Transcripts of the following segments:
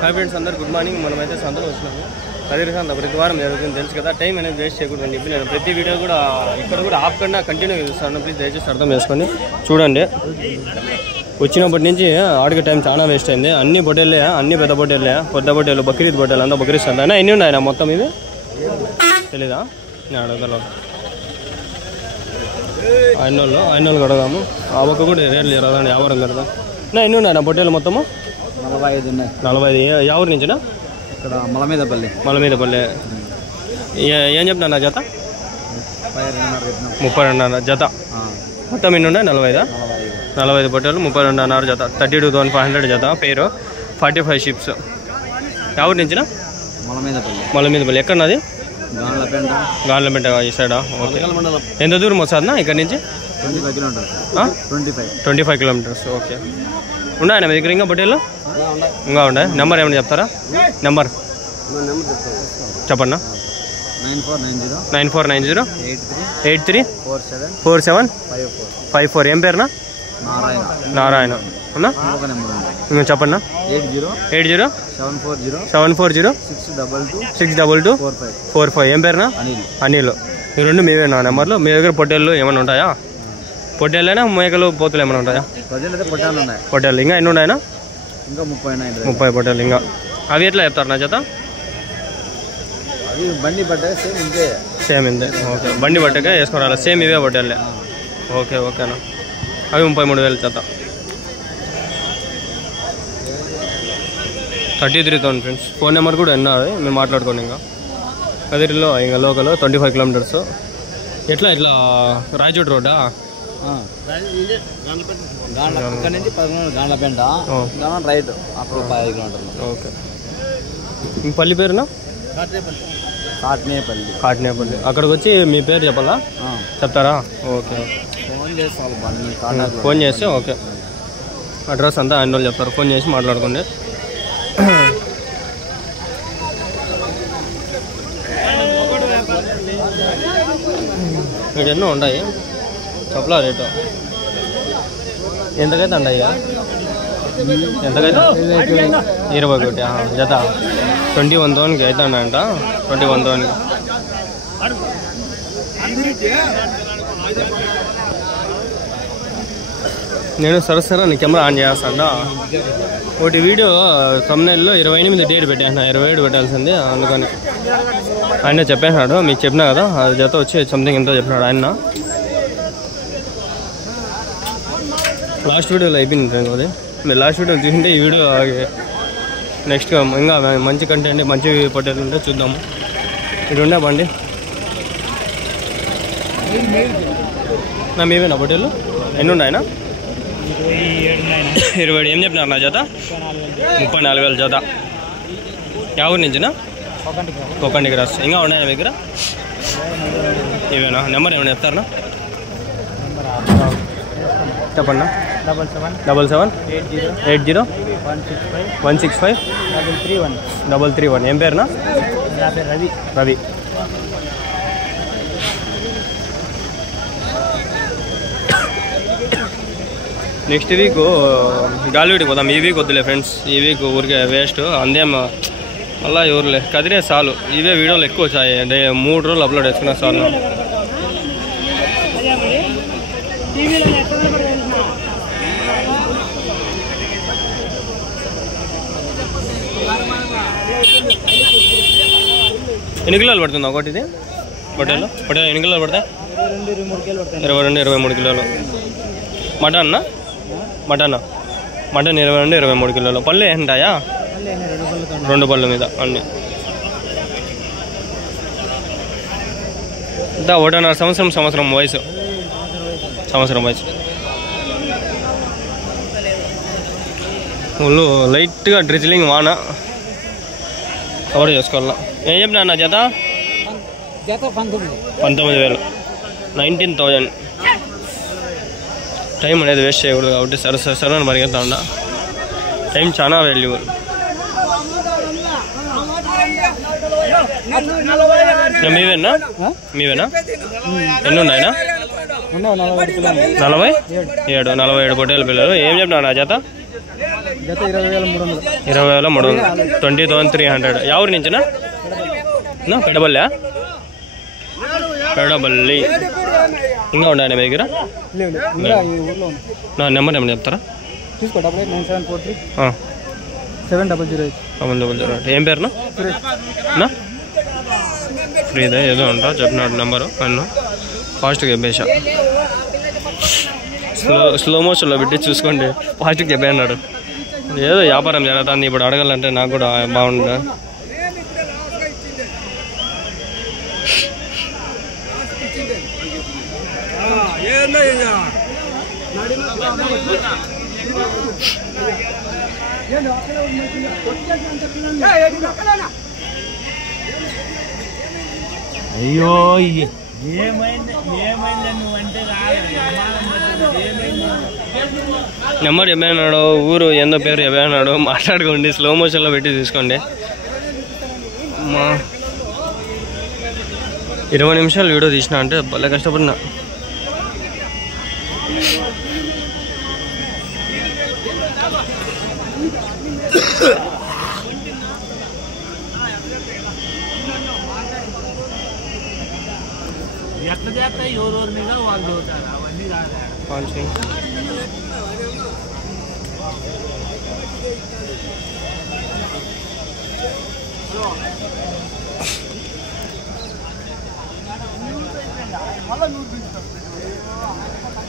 Hi friends అందరూ good morning. మనమైతే సంతలో వచ్చినాము. అదే సంత ప్రతి వారం జరుగుతుంది తెలుసు కదా. టైం అనేది వేస్ట్ చేయకూడదని చెప్పి నేను ప్రతి వీడియో కూడా ఇక్కడ కూడా ఆపకుండా కంటిన్యూ చూస్తాను. ప్లీజ్ దయచేసి అర్థం చేసుకొని చూడండి. వచ్చినప్పటి నుంచి ఆడికి టైం చాలా వేస్ట్ అయింది. అన్ని పొట్టేళ్ళే, అన్ని పెద్ద పొట్టేళ్ళే, పెద్ద పొట్టేళ్ళు, బక్రీద్ పొట్టేళ్ళు అంతా బక్రీద్ సంత అయినా ఎన్ని ఉన్నాయి మొత్తం ఇది తెలీదా? నేను అడగలను. ఐనోళ్ళు అడగాము. ఆ ఒక్క కూడా రేట్లు జరగదండి, వ్యాపారం జరగదు. ఎన్ని ఉన్నాయి నా పొట్టేళ్ళు మొత్తము? 45 ఉన్నాయి. 45. ఎవరి నుంచినా? ఇక్కడ మలమీదపల్లి. ఏం చెప్తున్నా నా జత? 32 జత. మొత్తం ఎన్ని ఉన్నాయి? 45 పొట్టేళ్ళు, 32 జత, 32,500 జత. పేరు 45 షిప్స్. ఎవరి నుంచినా? మలమీదపల్లి. ఎక్కడన్నది? గాన్లపేట ఈ సైడా? ఓకే. ఎంత దూరం వస్తుందా ఇక్కడ నుంచి? 25 కిలోమీటర్స్. ఓకే. ఉన్నాయా మీ దగ్గర ఇంకా పొట్టేళ్ళు? ఇంకా ఉన్నాయి. నెంబర్ ఏమైనా చెప్తారా? నెంబర్ చెప్పన్నా. 9490 834754. ఏం పేరునా? నారాయణ. అవునా? ఇంకా చెప్పన్నా. 8074062245. ఏం పేరునా? అనిల్. ఈ రెండు మీవేనా నెంబర్లు? మీ దగ్గర పొట్టేళ్ళు ఏమైనా ఉంటాయా? పొట్టేళ్ళైనా మేకలు పోతులు ఏమైనా ఉంటాయా? పొట్టేళ్ళు ఇంకా ఎన్ని ఉన్నాయన్నా? 30 పొట్టేళ్ళు. ఇంకా అవి ఎట్లా చెప్తారు నా చేత? సేమ్ ఇంతే. ఓకే. బండి బట్టగా వేసుకోవాలి. సేమ్ ఇవే పొట్టేళ్ళే. ఓకేనా. అవి 33,000 చేత. 33,000 ఫ్రెండ్స్. ఫోన్ నెంబర్ కూడా ఎన్నది మేము మాట్లాడుకోండి. ఇంకా కదిరిలో ఇంకా లోకల్ 25 కిలోమీటర్స్. ఎట్లా రాయచోటి రోడ్డా? రైట్ అప్పుడు 5 కిలోమీటర్లు. ఓకే. పల్లి పేరునా? కాట్నేపల్లి. అక్కడికి వచ్చి మీ పేరు చెప్పాలా? చెప్తారా? ఓకే. ఫోన్ చేస్తే ఓకే. అడ్రస్ అంతా ఆయన వాళ్ళు చెప్తారు. ఫోన్ చేసి మాట్లాడుకోండి. ఇక్కడ ఎన్నో ఉన్నాయి. చెప్పలా రేటు ఎంతకైతే అండి? ఎంతకైతే? 21 జత. 21,000కి అయితే అంట. 21,000కి. నేను సరసరా నీ కెమెరా ఆన్ చేస్తాడా. ఒకటి వీడియో తమ్నైల్లో 28 డేట్ పెట్టాను. 27 పెట్టాల్సింది. అందుకని ఆయన చెప్పేసినాడు. మీకు చెప్పినా కదా, అది జత వచ్చి సంథింగ్ ఎంతో చెప్పినాడు ఆయన. లాస్ట్ వీడియోలో అయిపోయింది అది. మీరు లాస్ట్ వీడియో చూసింటే ఈ వీడియో నెక్స్ట్ ఇంకా మంచి కంటెంట్, మంచి పొట్టేలు ఉంటే చూద్దాము. ఇది ఉండే బండి నా మీవేనా పొట్టేలు? ఎన్ని ఉన్నాయనా? 27. ఏం చెప్పినారు నా జత? 34,000 జత. ఎవరి నుంచినా? కొకండి క్రాస్. ఇంకా ఉన్నాయా మీ దగ్గర? ఇవేనా? నెంబర్ ఏమైనా చెప్తారా? చెప్పన్నా. 77801651653331. ఏం పేరునా? రవి. నెక్స్ట్ వీక్ గాలివీడికి పోదాం. ఈ వీక్ వద్దులే ఫ్రెండ్స్. ఈ వీక్ ఊరికే వేస్ట్. అందేం మళ్ళీ ఎవరులే. కదిరే చాలు. ఇవే వీడియోలు ఎక్కువ వచ్చాయి. 3 రోజులు అప్లోడ్ చేసుకున్నా చాలు. ఎన్ని కిలోలు పడుతుంది ఒకటి ఇది? పొట్టేలు ఎన్ని కిలోలు పడతాయి? 22-23 కిలోలు. మటన్ 22-23 కిలోలు. పళ్ళు ఏంటాయా? 2 పళ్ళ మీద అన్నీ. ఇంత 1.5 సంవత్సరం వయసు. వాళ్ళు లైట్గా డ్రిజిలింగ్ వాన కవర్ చేసుకోవాలా. ఏం చెప్పినా నా జత? 19,000. 19,000. టైం అనేది వేస్ట్ చేయకూడదు కాబట్టి సరే పరిగెత్తా ఉండ. టైం చాలా వాల్యుబుల్. మీవేనా? ఎన్ని ఉన్నాయనా? 47 పొట్టేల పిల్లలు. ఏం చెప్పినా నా జత? 20,300 20,300 ఎవరి నుంచినా పెడబల్లి పెడబల్లి ఇంకా ఉండండి మీ దగ్గర నా నెంబర్ ఏమన్నా చెప్తారా తీసుకోండి 9743 ఏం పేరునా ఫ్రీదే ఏదో ఉంటా చెప్పినాడు నెంబరు అన్న ఫాస్ట్గా చెప్పేసా స్లో మోషన్లో పెట్టి చూసుకోండి ఫాస్ట్గా చెప్పేయన్నాడు ఏదో వ్యాపారం జరుగుతుంది ఇప్పుడు అడగాలంటే నాకు కూడా బాగుంది అయ్యో నెంబర్ చెప్పాడు ఊరు ఎందో పేరు చెప్పాడు మాట్లాడుకోండి స్లో మోషన్లో పెట్టి తీసుకోండి 20 నిమిషాలు వీడియో తీసిన అంటే భలే కష్టపడినా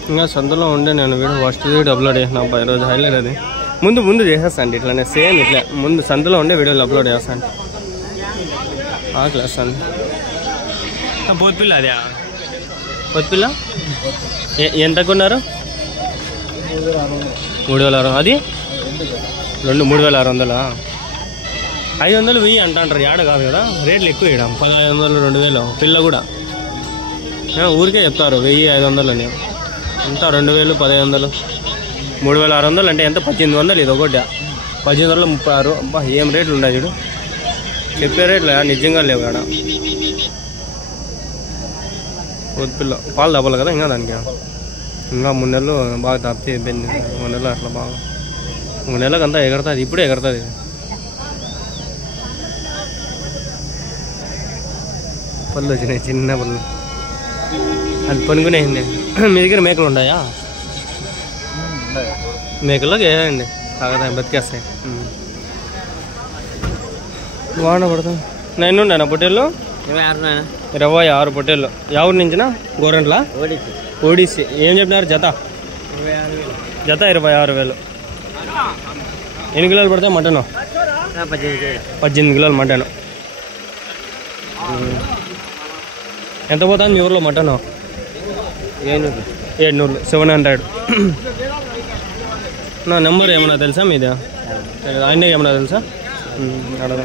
ఇంకా సంతలో ఉండే నేను వీడియో ఫస్ట్ వీడియో అప్లోడ్ చేసిన ఈరోజు హైలైట్ అది ముందు చేసేస్తాను ఇట్లానే సేమ్ ఇట్లా ముందు సంతలో ఉండే వీడియోలు అప్లోడ్ చేస్తాను క్లాస్ అండి పోత్పిల్ల అదే పోత్పిల్ల ఎంత కొన్నారు 3,600 అది 3,600 500 1000 అంటారు యాడ కాదు కదా రేట్లు ఎక్కువ వేయడం 1,500 2,000 పిల్ల కూడా ఊరికే చెప్తారు 1,000 500 అని అంతా 2,000 1,500 3,600 అంటే ఎంత 1,800 ఇది ఒకటి 1,836 అబ్బా ఏం రేట్లు ఉన్నాయి చూడు చెప్పే రేట్లు నిజంగా లేవు కాడ పొద్దుపిల్ల పాలు తప్పలు కదా ఇంకా దానికి ఇంకా 3 నెలలు బాగా తప్పితే అయిపోయింది 3 నెలలు అట్లా బాగా 3 నెలలకు అంతా ఎగరుతుంది ఇప్పుడే ఎగరుతుంది పళ్ళు వచ్చినాయి చిన్న పళ్ళు అది పనుకునేసింది మీ దగ్గర మేకలు ఉన్నాయా మేకల్లోకి వేయండి తాగదా బతికేస్తాయి వాన పడుతుంది నేను నా పొట్టేళ్ళు 26 పొట్టేళ్ళు ఎవరి నుంచినా గోరంట్ల ఓడిసి ఏం చెప్పినారు జత 26,000 ఎన్ని కిలోలు పడతాయి మటను 18 కిలోలు మటను ఎంత పోతుంది మీ ఊర్లో మటను 700 700 నా నెంబర్ ఏమన్నా తెలుసా మీదే ఆయన ఏమన్నా తెలుసా అడగ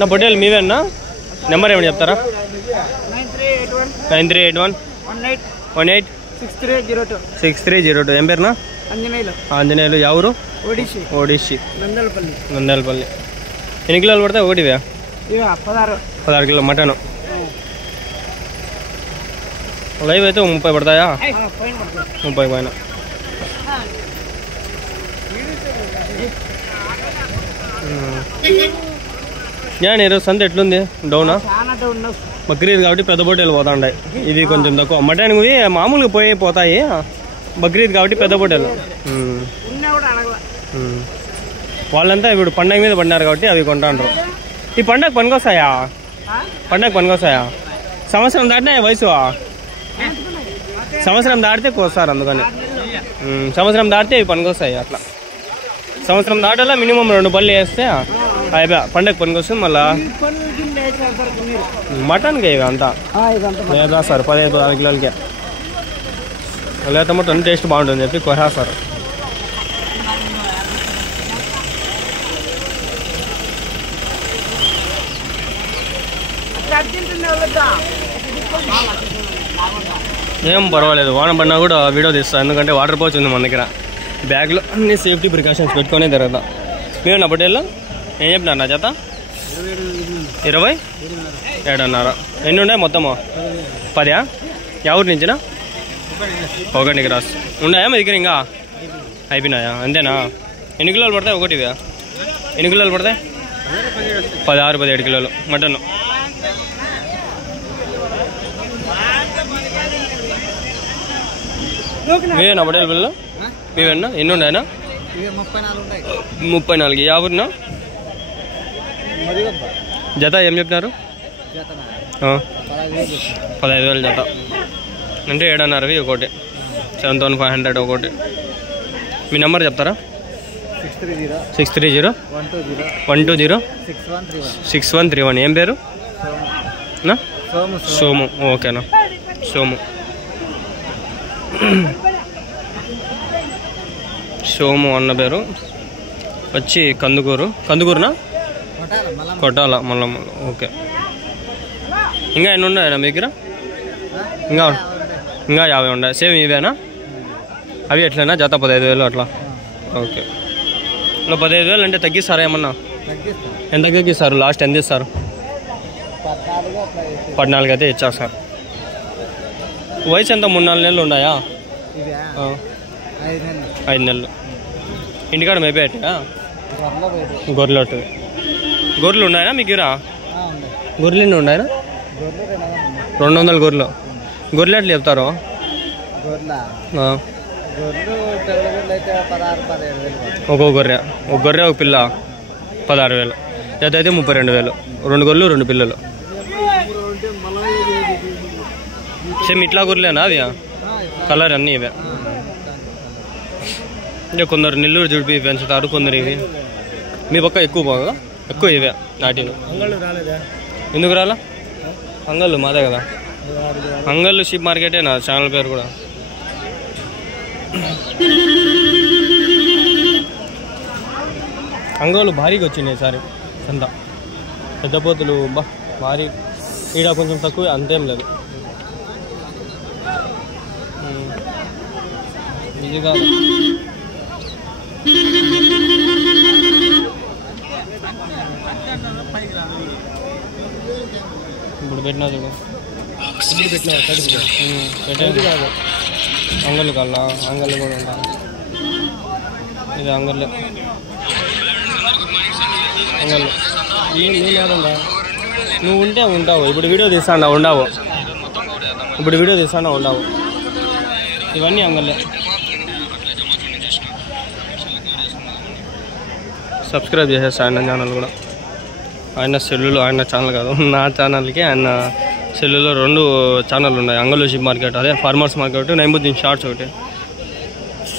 నా పొట్టేలు మీవేనా నెంబర్ ఏమైనా చెప్తారా 9381186302 ఏం పేరునా ఆంజనేయులు ఎవరు ఓడిసి నందలపల్లి ఎన్ని కిలోలు పడతాయి ఒకటివే 16 కిలో మటను లైవ్ అయితే 30 పడతాయా 30 పైన ఈరోజు సంత ఎట్లుంది డౌనా బక్రీద్ కాబట్టి పెద్ద పొట్టేలు పోతాయి ఇది కొంచెం తక్కువ మటన్ మామూలుగా పోతాయి బక్రీద్ కాబట్టి పెద్ద పొట్టేలు వాళ్ళంతా ఇప్పుడు పండగ మీద పడినారు కాబట్టి అవి కొంటాండ్రు ఈ పండగ పనికొస్తాయా సంవత్సరం దాటినా వయసు సంవత్సరం దాటితే కోస్తారు అందుకని సంవత్సరం దాటితే ఇవి పనికొస్తాయి అట్లా సంవత్సరం దాటలా మినిమం 2 పళ్ళు వేస్తే అయిపోయా పండగ పనికొస్తుంది మళ్ళా మటన్కి ఇక అంతా లేదా సార్ 15-16 కిలోలకే లేత మటన్ టేస్ట్ బాగుంటుంది చెప్పి కొనేస్తారు ఏం పర్వాలేదు వాన పడినా కూడా వీడియో తీస్తాను ఎందుకంటే వాటర్ పౌచ్ ఉంది మన దగ్గర బ్యాగ్లో అన్ని సేఫ్టీ ప్రికాషన్స్ పెట్టుకునే తిరగదా మేము నా పొట్టేళ్ళు ఏం చెప్పినారు నా చేత 27.5 ఎన్ని ఉన్నాయి మొత్తము 10 ఎవరి నుంచినా 1 గ్రాస్ ఉన్నాయా మీ దగ్గర ఇంకా అయిపోయినాయా అంతేనా ఎన్ని కిలోలు పడతాయి ఒకటి ఎన్ని కిలోలు పడతాయి 16-17 కిలోలు మటన్ మీవేనా పడేలు పిల్లలు మీవేనా ఎన్ని ఉన్నాయనా 34 యాభైనా జత ఏం చెప్పినారు 15,000 జత అంటే 7.5 ఒకటి 7,500 ఒకటి మీ నెంబర్ చెప్తారా 630-120-6131 ఏం పేరు సోము ఓకేనా సోము సోము అన్న పేరు వచ్చి కందుకూరునా కొట్టాల మళ్ళీ ఓకే ఇంకా ఎన్ని ఉన్నాయన్నా మీ దగ్గర ఇంకా 50 ఉన్నాయి సేమ్ ఇవేనా అవి ఎట్లయినా జత 15,000 అట్లా ఓకే ఇలా 15,000 అంటే తగ్గిస్తారా ఏమన్నా ఎంత తగ్గిస్తారు లాస్ట్ ఎంత ఇస్తారు 14 అయితే ఇచ్చేస్తారు వయసు ఎంత 3-4 నెలలు ఉన్నాయా 5 నెలలు ఇంటికాడ మేపేటా గొర్రెలు ఉన్నాయా మీకు దగ్గర గొర్రెలు ఎన్ని ఉన్నాయా 200 గొర్రెలు గొర్రెలు ఎట్లా చెప్తారు ఒక గొర్రె ఒక పిల్ల 16,000 జత అయితే 32,000 2 గొర్రెలు 2 పిల్లలు సేమ్ ఇట్లా గొర్రెలేనా అవి కలర్ అన్నీ ఇవే అంటే కొందరు నెల్లూరు జుడిపి పెంచుతారు కొందరు ఇవి మీ పక్క ఎక్కువ ఇవే నాటివి ఎందుకు రాలా అంగళ్ళు మాదే కదా అంగళ్ళు షీప్ మార్కెటే నా ఛానల్ పేరు కూడా అంగళ్ళు భారీగా వచ్చినాయి ఈసారి సంత పెద్ద పోతులు భారీ ఈడ కొంచెం తక్కువ అంతేం లేదు ఇది కాదు ఇప్పుడు పెట్టినా చూడు పెట్టేది కాదు అంగళ్ళు కల్లా అంగళ్ళు కూడా ఉంటాను ఇది అంగళ్ళు ఏం లేదండా నువ్వు ఉంటే ఉంటావు ఇప్పుడు వీడియో తీస్తాడా ఉండవు ఇవన్నీ అంగళ్ళే సబ్స్క్రైబ్ చేసేస్తా ఆయన ఛానల్ కూడా ఆయన సెల్లులో ఆయన ఛానల్ కాదు నా ఛానల్కి ఆయన సెల్లులో 2 ఛానల్ ఉన్నాయి అంగళ్ళు షీప్ మార్కెట్ అదే ఫార్మర్స్ మార్కెట్ నైముద్దీన్ షార్ట్స్ ఒకటి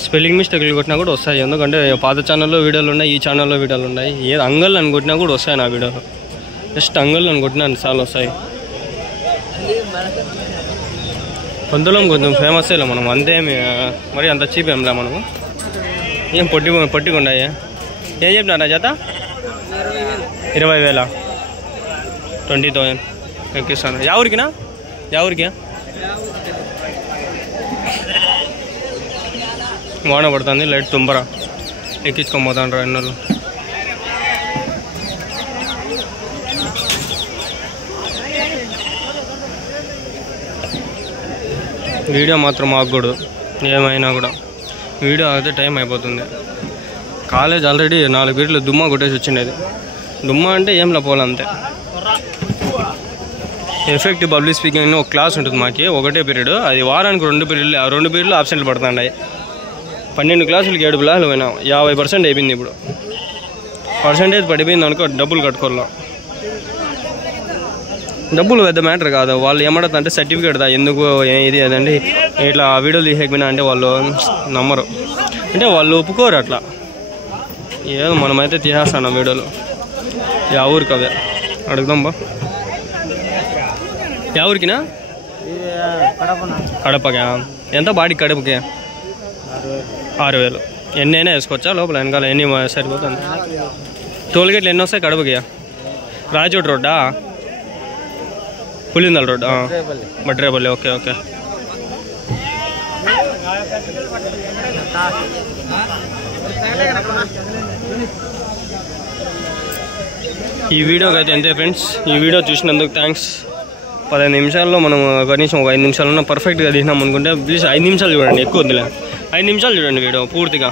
స్పెల్లింగ్ మిస్టేక్లు కొట్టినా కూడా వస్తాయి ఎందుకంటే పాత ఛానల్లో వీడియోలు ఉన్నాయి ఈ ఛానల్లో వీడియోలు ఉన్నాయి ఏది అంగళ్ళు అని కొట్టినా కూడా వస్తాయి నా వీడియోలో జస్ట్ అంగళ్ళు అని కొట్టినా అన్నిసార్లు వస్తాయి కొంతలో కొంచెం ఫేమస్ లే మనం అంతేమి మరి అంత చీప్ ఏంలే మనము ఏం పొట్టిగుండాయి ఏం చెప్పినారా జత 20,000 20,000 ఎక్కిస్తాను ఎవరికినా వాన పడుతుంది లైట్ తుంబరా ఎక్కించుకొని పోతాను ఎన్నోళ్ళు వీడియో మాత్రం ఆగకూడదు ఏమైనా కూడా వీడియో ఆగితే టైం అయిపోతుంది కాలేజ్ ఆల్రెడీ 4 పీరియడ్లు దుమ్మ కొట్టేసి వచ్చిండేది దుమ్మ అంటే ఏంలా పోలంతే ఎఫెక్టివ్ పబ్లిక్ స్పీకింగ్ అని ఒక క్లాస్ ఉంటుంది మాకి ఒకటే పీరియడ్ అది వారానికి 2 పీరియడ్లు 2 పీరియడ్లు ఆబ్సెంట్లు పడుతున్నాయి 12 క్లాసులకి 7 క్లాసులు పోయినా 50% అయిపోయింది ఇప్పుడు పర్సెంటేజ్ పడిపోయింది అనుకో డబ్బులు కట్టుకోవాలా డబ్బులు పెద్ద మ్యాటర్ కాదు వాళ్ళు ఏమంటారంటే సర్టిఫికేట్ దా ఎందుకు ఇది అదండి ఇట్లా వీడియోలు తీసేకపోయినా అంటే వాళ్ళు నమ్మరు అంటే వాళ్ళు ఒప్పుకోరు అట్లా ఏదో మనమైతే తీసేస్తాను వీడియోలు యా ఊరికి అవే అడుగుదాం బా యా ఊరికినా కడపకా ఎంత బాడీ కడపకి 6,000 ఎన్నైనా వేసుకోవచ్చా లోపల వెనకాల ఎన్ని సరిపోతుంది టోల్గేట్లు ఎన్ని వస్తాయి కడపకి రాజోడ్ రోడ్డా పులిందల్ రోడ్ బట్రేపల్లి ఓకే ఓకే ఈ వీడియోకి అయితే అంతే ఫ్రెండ్స్. ఈ వీడియో చూసినందుకు థ్యాంక్స్. 15 నిమిషాల్లో మనం కనీసం ఒక 5 నిమిషాలన్నా పర్ఫెక్ట్గా తీసినాం అనుకుంటే ప్లీజ్ 5 నిమిషాలు చూడండి, ఎక్కువ వద్దులే. 5 నిమిషాలు చూడండి వీడియో పూర్తిగా.